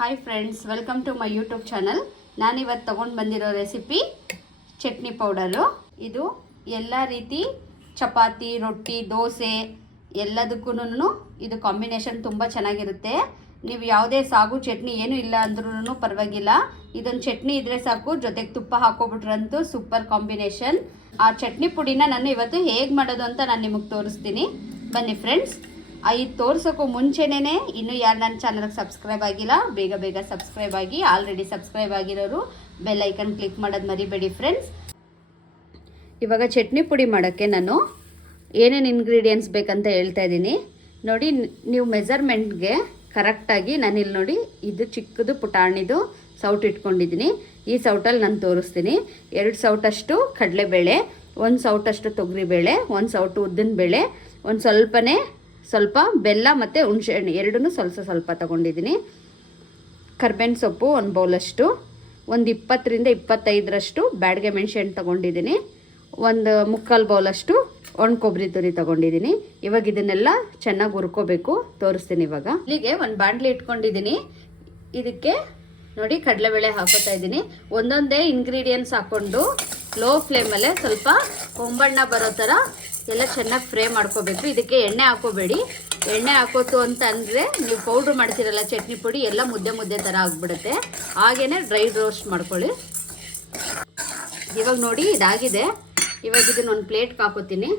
Hi friends, welcome to my YouTube channel. ನಾನಿವತ್ತು ತೊಗೊಂಡು ಬಂದಿರೋ ರೆಸಿಪಿ ಚಟ್ನಿ ಪೌಡರು. ಇದು ಎಲ್ಲ ರೀತಿ ಚಪಾತಿ, ರೊಟ್ಟಿ, ದೋಸೆ ಎಲ್ಲದಕ್ಕೂ ಇದು ಕಾಂಬಿನೇಷನ್ ತುಂಬ ಚೆನ್ನಾಗಿರುತ್ತೆ. ನೀವು ಯಾವುದೇ ಸಾಗು ಚಟ್ನಿ ಏನೂ ಇಲ್ಲ ಅಂದ್ರೂ ಪರವಾಗಿಲ್ಲ, ಇದೊಂದು ಚಟ್ನಿ ಇದ್ದರೆ ಸಾಕು. ಜೊತೆಗೆ ತುಪ್ಪ ಹಾಕೋಬಿಟ್ರಂತೂ ಸೂಪರ್ ಕಾಂಬಿನೇಷನ್. ಆ ಚಟ್ನಿ ಪುಡಿನ ನಾನು ಇವತ್ತು ಹೇಗೆ ಮಾಡೋದು ಅಂತ ನಾನು ನಿಮಗೆ ತೋರಿಸ್ತೀನಿ. ಬನ್ನಿ ಫ್ರೆಂಡ್ಸ್. ಇದು ತೋರ್ಸೋಕ್ಕೂ ಮುಂಚೆನೇ ಇನ್ನೂ ಯಾರು ನನ್ನ ಚಾನಲ್ಗೆ ಸಬ್ಸ್ಕ್ರೈಬ್ ಆಗಿಲ್ಲ, ಬೇಗ ಬೇಗ ಸಬ್ಸ್ಕ್ರೈಬ್ ಆಗಿ. ಆಲ್ರೆಡಿ ಸಬ್ಸ್ಕ್ರೈಬ್ ಆಗಿರೋರು ಬೆಲ್ ಐಕನ್ ಕ್ಲಿಕ್ ಮಾಡೋದು ಮರಿಬೇಡಿ ಫ್ರೆಂಡ್ಸ್. ಇವಾಗ ಚಟ್ನಿ ಪುಡಿ ಮಾಡೋಕ್ಕೆ ನಾನು ಏನೇನು ಇಂಗ್ರೀಡಿಯೆಂಟ್ಸ್ ಬೇಕಂತ ಹೇಳ್ತಾ ಇದ್ದೀನಿ ನೋಡಿ. ನೀವು ಮೆಜರ್ಮೆಂಟ್ಗೆ ಕರೆಕ್ಟಾಗಿ ನಾನಿಲ್ಲಿ ನೋಡಿ, ಇದು ಚಿಕ್ಕದು ಪುಟಾಣಿದು ಸೌಟು ಇಟ್ಕೊಂಡಿದ್ದೀನಿ. ಈ ಸೌಟಲ್ಲಿ ನಾನು ತೋರಿಸ್ತೀನಿ. 2 ಸೌಟಷ್ಟು ಕಡಲೆಬೇಳೆ, 1 ಸೌಟಷ್ಟು ತೊಗರಿಬೇಳೆ, 1 ಸೌಟು ಉದ್ದಿನಬೇಳೆ, ಒಂದು ಸ್ವಲ್ಪ ಬೆಲ್ಲ ಮತ್ತು ಹುಣಸೆಹಣ್ಣು ಎರಡೂ ಸ್ವಲ್ಪ ತೊಗೊಂಡಿದ್ದೀನಿ. ಕರ್ಬೇವಿನ ಸೊಪ್ಪು 1 ಬೌಲಷ್ಟು, ಒಂದು 20ರಿಂದ 25ರಷ್ಟು ಬ್ಯಾಡಗೆ ಮೆಣಸೆಹಣ್ಣು ತೊಗೊಂಡಿದ್ದೀನಿ, 1 ಮುಕ್ಕಾಲು ಬೌಲಷ್ಟು ಒಣ ಕೊಬ್ಬರಿ ತುರಿ ತೊಗೊಂಡಿದ್ದೀನಿ. ಇವಾಗ ಇದನ್ನೆಲ್ಲ ಚೆನ್ನಾಗಿ ಹುರ್ಕೋಬೇಕು, ತೋರಿಸ್ತೀನಿ ಇವಾಗ. ಇಲ್ಲಿಗೆ ಒಂದು ಬಾಣಲಿ ಇಟ್ಕೊಂಡಿದ್ದೀನಿ. ಇದಕ್ಕೆ ನೋಡಿ ಕಡಲೆಬೇಳೆ ಹಾಕೋತಾ ಇದ್ದೀನಿ. ಒಂದೊಂದೇ ಇಂಗ್ರೀಡಿಯೆಂಟ್ಸ್ ಹಾಕ್ಕೊಂಡು ಲೋ ಫ್ಲೇಮಲ್ಲೇ ಸ್ವಲ್ಪ ಹೊಂಬಣ್ಣ ಬರೋ ಥರ ಎಲ್ಲ ಚೆನ್ನಾಗಿ ಫ್ರೈ ಮಾಡ್ಕೋಬೇಕು. ಇದಕ್ಕೆ ಎಣ್ಣೆ ಹಾಕೋಬೇಡಿ. ಎಣ್ಣೆ ಹಾಕೋತು ಅಂತ ಅಂದರೆ ನೀವು ಪೌಡ್ರ್ ಮಾಡ್ತೀರಲ್ಲ ಚಟ್ನಿ ಪುಡಿ, ಎಲ್ಲ ಮುದ್ದೆ ಥರ ಆಗಿಬಿಡುತ್ತೆ. ಹಾಗೇ ಡ್ರೈ ರೋಸ್ಟ್ ಮಾಡ್ಕೊಳ್ಳಿ. ಇವಾಗ ನೋಡಿ ಇದಾಗಿದೆ. ಇವಾಗ ಇದನ್ನು ಒಂದು ಪ್ಲೇಟ್ಗೆ ಹಾಕೋತೀನಿ.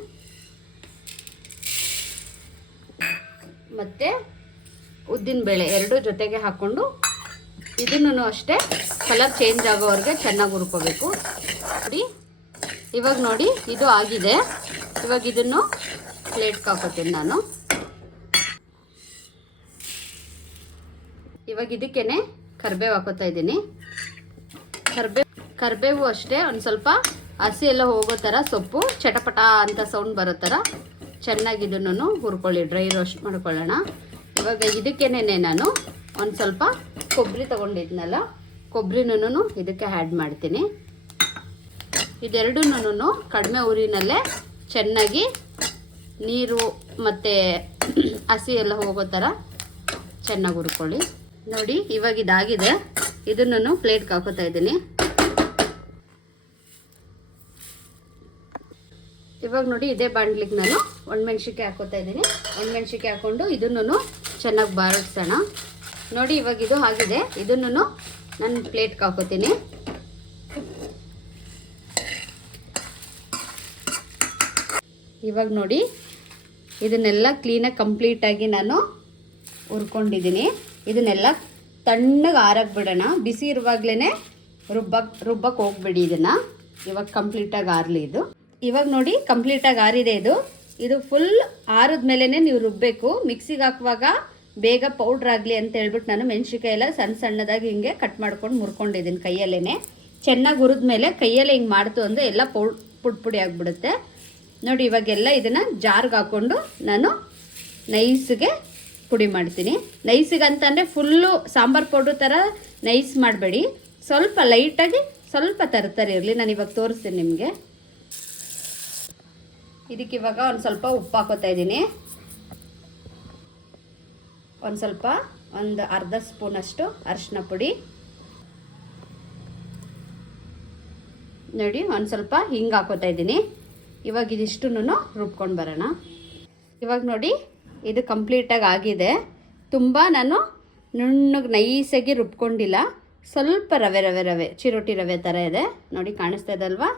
ಮತ್ತು ಉದ್ದಿನಬೇಳೆ 2 ಜೊತೆಗೆ ಹಾಕ್ಕೊಂಡು ಇದನ್ನು ಅಷ್ಟೇ ಕಲರ್ ಚೇಂಜ್ ಆಗೋವರೆಗೆ ಚೆನ್ನಾಗಿ ಹುರ್ಕೋಬೇಕು. ನೋಡಿ ಇವಾಗ ನೋಡಿ ಇದು ಆಗಿದೆ. ಇವಾಗ ಇದನ್ನು ಪ್ಲೇಟ್ಗೆ ಹಾಕೋತೀನಿ ನಾನು. ಇವಾಗ ಇದಕ್ಕೇನೆ ಕರಿಬೇವು ಹಾಕೋತಾ ಇದ್ದೀನಿ. ಕರಿಬೇವು ಅಷ್ಟೇ ಒಂದು ಸ್ವಲ್ಪ ಹಸಿ ಎಲ್ಲ ಹೋಗೋ ಥರ, ಸೊಪ್ಪು ಚಟಪಟ ಅಂತ ಸೌಂಡ್ ಬರೋ ಥರ ಚೆನ್ನಾಗಿ ಇದನ್ನು ಹುರ್ಕೊಳ್ಳಿ, ಡ್ರೈ ರೋಸ್ಟ್ ಮಾಡ್ಕೊಳ್ಳೋಣ. ಇವಾಗ ಇದಕ್ಕೇನೆ ನಾನು ಒಂದು ಸ್ವಲ್ಪ ಕೊಬ್ಬರಿ ತೊಗೊಂಡಿದ್ನಲ್ಲ, ಕೊಬ್ಬರಿನೂ ಇದಕ್ಕೆ ಆ್ಯಡ್ ಮಾಡ್ತೀನಿ. ಇದೆರಡನ್ನೂ ಕಡಿಮೆ ಉರಿನಲ್ಲೇ ಚೆನ್ನಾಗಿ ನೀರು ಮತ್ತು ಹಸಿ ಎಲ್ಲ ಹೋಗೋ ಥರ ಚೆನ್ನಾಗಿ ಹುರ್ಕೊಳ್ಳಿ. ನೋಡಿ ಇವಾಗ ಇದಾಗಿದೆ. ಇದನ್ನು ಪ್ಲೇಟ್ಗೆ ಹಾಕೋತಾ ಇದ್ದೀನಿ. ಇವಾಗ ನೋಡಿ ಇದೇ ಬಾಣಲಿಗೆ ನಾನು ಒಣಮೆಣ್ಸಿಕಾಯಿ ಹಾಕೋತಾ ಇದ್ದೀನಿ. ಒಣಮೆಣ್ಸಿಕಾಯಿ ಹಾಕ್ಕೊಂಡು ಇದನ್ನು ಚೆನ್ನಾಗಿ ಬಾರಿಸೋಣ. ನೋಡಿ ಇವಾಗ ಇದು ಆಗಿದೆ. ಇದನ್ನು ನಾನು ಪ್ಲೇಟ್ಗೆ ಹಾಕೋತೀನಿ. ಇವಾಗ ನೋಡಿ ಇದನ್ನೆಲ್ಲ ಕ್ಲೀನಾಗಿ ಕಂಪ್ಲೀಟಾಗಿ ನಾನು ಹುರ್ಕೊಂಡಿದ್ದೀನಿ. ಇದನ್ನೆಲ್ಲ ತಣ್ಣಗೆ ಆರಕ್ಕೆ ಬಿಡೋಣ. ಬಿಸಿ ಇರುವಾಗಲೇ ರುಬ್ಬಕ್ಕೆ ಹೋಗ್ಬೇಡಿ ಇದನ್ನು. ಇವಾಗ ಕಂಪ್ಲೀಟಾಗಿ ಆರಲಿ ಇದು. ಇವಾಗ ನೋಡಿ ಕಂಪ್ಲೀಟಾಗಿ ಆರಿದೆ ಇದು. ಇದು ಫುಲ್ ಆರಿದ ಮೇಲೇ ನೀವು ರುಬ್ಬಬೇಕು. ಮಿಕ್ಸಿಗೆ ಹಾಕುವಾಗ ಬೇಗ ಪೌಡ್ರ್ ಆಗಲಿ ಅಂತ ಹೇಳ್ಬಿಟ್ಟು ನಾನು ಮೆಣಸಿಕಾಯಿ ಎಲ್ಲ ಸಣ್ಣದಾಗಿ ಹಿಂಗೆ ಕಟ್ ಮಾಡ್ಕೊಂಡು ಮುರ್ಕೊಂಡಿದ್ದೀನಿ ಕೈಯಲ್ಲೇ. ಚೆನ್ನಾಗಿ ಹುರಿದ ಮೇಲೆ ಕೈಯಲ್ಲೇ ಹಿಂಗೆ ಮಾಡ್ತು ಅಂದರೆ ಎಲ್ಲ ಪುಡಿ ಆಗಿಬಿಡುತ್ತೆ. ನೋಡಿ ಇವಾಗೆಲ್ಲ ಇದನ್ನು ಜಾರ್ಗೆ ಹಾಕ್ಕೊಂಡು ನಾನು ನೈಸ್ಗೆ ಪುಡಿ ಮಾಡ್ತೀನಿ. ನೈಸಿಗೆ ಅಂತಂದರೆ ಫುಲ್ಲು ಸಾಂಬಾರು ಪೌಡ್ರ್ ಥರ ನೈಸ್ ಮಾಡಬೇಡಿ, ಸ್ವಲ್ಪ ಲೈಟಾಗಿ ಸ್ವಲ್ಪ ತರತರಿ ಇರಲಿ. ನಾನು ಇವಾಗ ತೋರಿಸ್ತೀನಿ ನಿಮಗೆ. ಇದಕ್ಕೆ ಇವಾಗ ಒಂದು ಸ್ವಲ್ಪ ಉಪ್ಪು ಹಾಕೋತಾ ಇದ್ದೀನಿ. ಒಂದು ಅರ್ಧ ಸ್ಪೂನಷ್ಟು ಅರಿಶಿನ ಪುಡಿ. ನೋಡಿ ಒಂದು ಸ್ವಲ್ಪ ಹಿಂಗೆ ಹಾಕೋತಾ ಇದ್ದೀನಿ. ಇವಾಗ ಇದಿಷ್ಟನ್ನು ರುಬ್ಕೊಂಡು ಬರೋಣ. ಇವಾಗ ನೋಡಿ ಇದು ಕಂಪ್ಲೀಟಾಗಿ ಆಗಿದೆ. ತುಂಬ ನಾನು ನುಣ್ಣಗೆ ನೈಸಾಗಿ ರುಬ್ಕೊಂಡಿಲ್ಲ. ಸ್ವಲ್ಪ ರವೆ ಚಿರೋಟಿ ರವೆ ಥರ ಇದೆ ನೋಡಿ, ಕಾಣಿಸ್ತಾ ಇದಲ್ವಾ.